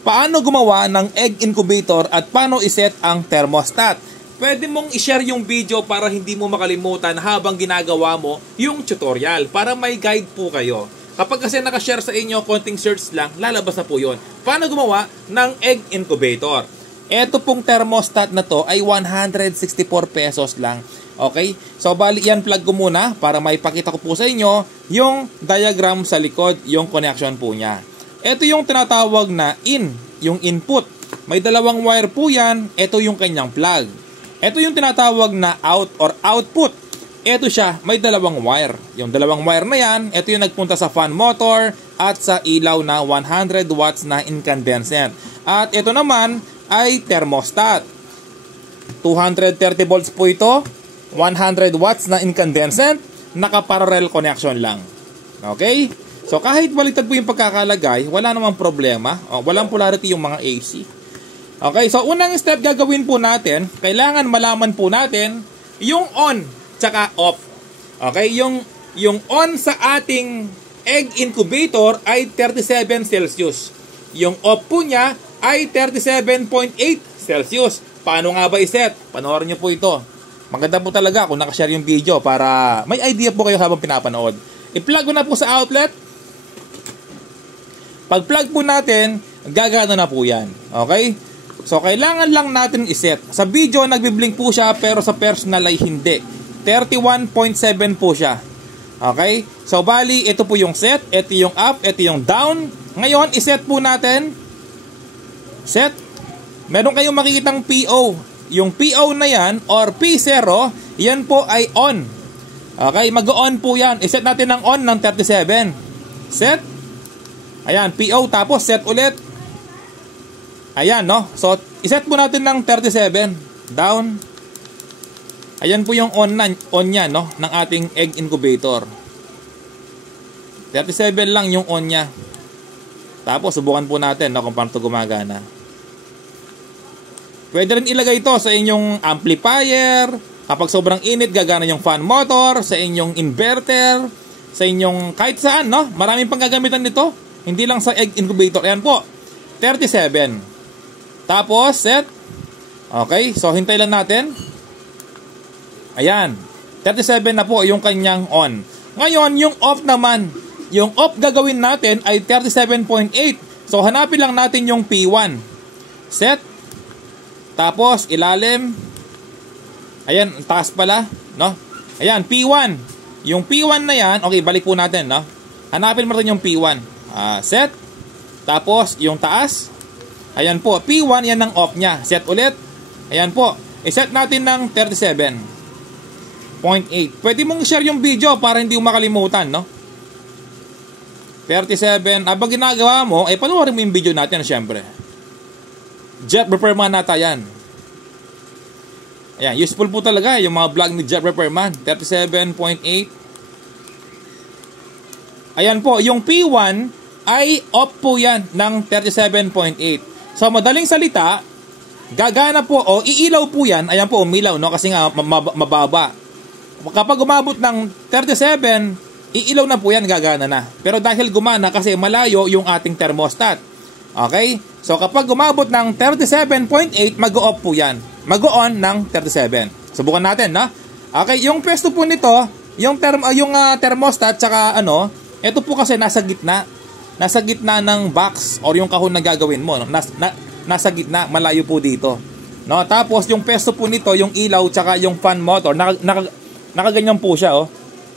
paano gumawa ng egg incubator at paano iset ang thermostat. Pwede mong i-share yung video para hindi mo makalimutan habang ginagawa mo yung tutorial para may guide po kayo. Kapag kasi nakashare sa inyo, konting search lang, lalabas na po yun. Paano gumawa ng egg incubator? Ito pong thermostat na to ay 164 pesos lang. Okay? So, bali yan, plug ko muna para maipakita ko po sa inyo yung diagram sa likod, yung connection po niya. Ito yung tinatawag na yung input. May dalawang wire po yan. Ito yung kanyang plug. Ito yung tinatawag na out or output. Ito siya, may dalawang wire. Yung dalawang wire na yan, ito yung nagpunta sa fan motor at sa ilaw na 100 watts na incandescent. At ito naman ay thermostat. 230 volts po ito. 100 watts na incandescent, naka-parallel connection lang. Okay? So kahit baliktad po yung pagkakalagay, wala namang problema. Walang polarity yung mga AC. Okay, so unang step gagawin po natin, kailangan malaman po natin yung on tsaka off. Okay, yung on sa ating egg incubator ay 37 Celsius. Yung off po niya ay 37.8 Celsius. Paano nga ba iset? Panoorin niyo po ito. Maganda po talaga kung nakashare yung video para may idea po kayo habang pinapanood. I-plug ko na po sa outlet. Pag-plug po natin, gagana na po yan. Okay? So, kailangan lang natin iset. Sa video, nagbiblink po siya, pero sa personal ay hindi. 31.7 po siya. Okay? So, bali, ito po yung set, ito yung up, ito yung down. Ngayon, iset po natin. Set. Meron kayong makikitang PO. Yung PO na yan, or P0, yan po ay on. Okay, mag-on po yan. Iset natin ng on ng 37. Set. Ayan, PO, tapos set ulit. Ayan, no? So, iset po natin ng 37. Down. Ayan po yung on niya, no? Ng ating egg incubator. 37 lang yung on niya. Tapos, subukan po natin, no? Kung paano ito gumagana. Pwede rin ilagay ito sa inyong amplifier. Kapag sobrang init, gagana yung fan motor, sa inyong inverter, sa inyong kahit saan, no? Maraming panggagamitan nito. Hindi lang sa egg incubator. Ayan po, 37. Tapos, set. Okay, so hintay lang natin. Ayan, 37 na po yung kanyang on. Ngayon, yung off naman. Yung off gagawin natin ay 37.8. So, hanapin lang natin yung P1. Set. Tapos, ilalim. Ayan, taas pala, no? Ayan, P1. Yung P1 na yan, okay, balik po natin, no? Hanapin mo rin yung P1. Set. Tapos, yung taas. Ayan po, P1, yan ang off niya. Set ulit. Ayan po. I-set natin ng 37.8. Pwede mong share yung video para hindi mo makalimutan, no? 37. Abang ginagawa mo, panoorin mo yung video natin, syempre. Jeff Repairman nata yan. Ayan, useful po talaga yung mga vlog ni Jeff Repairman. 37.8. Ayan po, yung P1 ay off po yan ng 37.8. So, madaling salita, gagana po o iilaw po yan. Ayan po, umilaw, no? Kasi nga mababa. Kapag umabot ng 37, iilaw na po yan, gagana na. Pero dahil gumana kasi malayo yung ating thermostat. Okay? So, kapag umabot ng 37.8, mag-off po yan. Mag-on ng 37. Subukan natin, no? Okay, yung pwesto po nito, yung thermostat, tsaka ito po kasi nasa gitna. Nasa gitna ng box or yung kahon na gagawin mo. No? Nasa gitna, malayo po dito. No? Tapos, yung pwesto po nito, yung ilaw, tsaka yung fan motor, nakaganyan po siya, oh.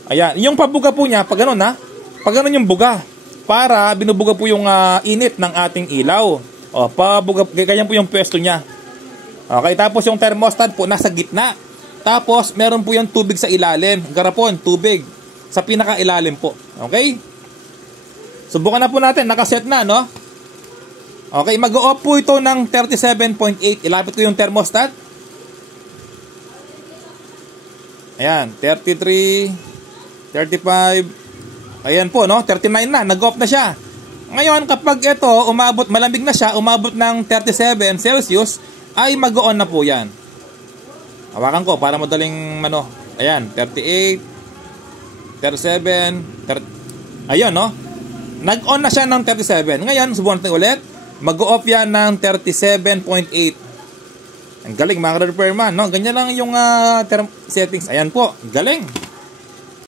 Ayan. Yung pabuga po niya, pag ganun, ha? Pag ganun yung buga. Para binubuga po yung init ng ating ilaw. O, pabuga, ganyan po yung pwesto niya. Okay, tapos yung thermostat po nasa gitna. Tapos meron po yung tubig sa ilalim. Garapon, tubig sa pinaka-ilalim po. Okay? Subukan na po natin, nakaset na, no? Okay, mag-off po ito ng 37.8. Ilapit ko yung thermostat. Ayan, 33, 35. Ayan po, no? 39 na, nag-off na siya. Ngayon, kapag ito, malamig na siya, umabot ng 37 Celsius, ay mag-on na po yan. Hawakan ko para madaling ayan, 38, 37, 30. Ayun, no? Nag-on na siya ng 37. Ngayon, subukan natin ulit. Mag-off yan ng 37.8. Ang galing mga repairman, no? Ganyan lang yung settings. Ayan po, galing.